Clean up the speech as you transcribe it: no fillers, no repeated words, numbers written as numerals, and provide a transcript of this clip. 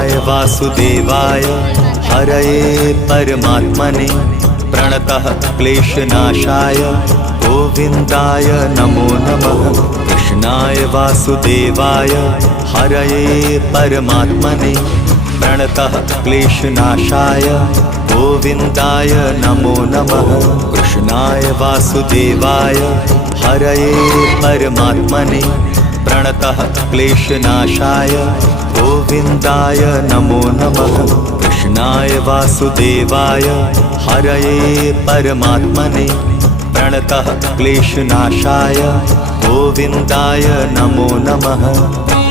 कृष्णाय वासुदेवाय हरये परमात्मने प्रणतः क्लेशनाशाय गोविन्दाय नमो नमः। कृष्णाय वासुदेवाय हरये परमात्मने प्रणतः क्लेशनाशाय गोविन्दाय नमो नमः। कृष्णाय वासुदेवाय हरये परमात्मने प्रणतः क्लेशनाशाय गोविन्दाय नमो नमः। कृष्णाय वासुदेवाय हरये परमात्मने प्रणतः क्लेशनाशाय गोविन्दाय नमो नमः।